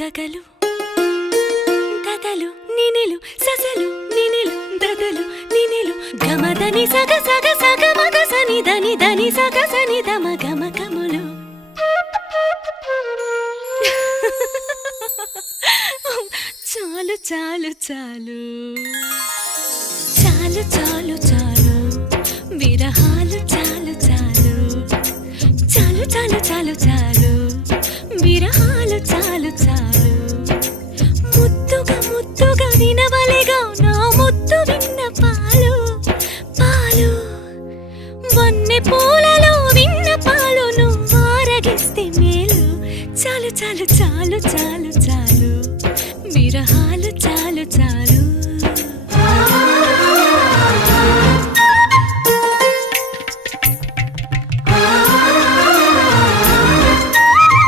గగలు దదలు నినిలు ససలు నినిలు దదలు నినిలు గమదని సగ సగ సగ మగ సని దని దని సగ సని దమ గమ గములు చాలు చాలు చాలు చాలు చాలు చాలు విరహాలు చాలు చాలు చాలు చాలు చాలు చాలు విరహాలు చాలు చాలు ముద్దుగా ముద్దుగా వినవలెగా నా ముద్దు విన్న పాలు పాలు వన్నె పూలలో విన్న పాలు నువ్వు ఆరగిస్తే మేలు చాలు చాలు చాలు చాలు చాలు విరహాలు చాలు చాలు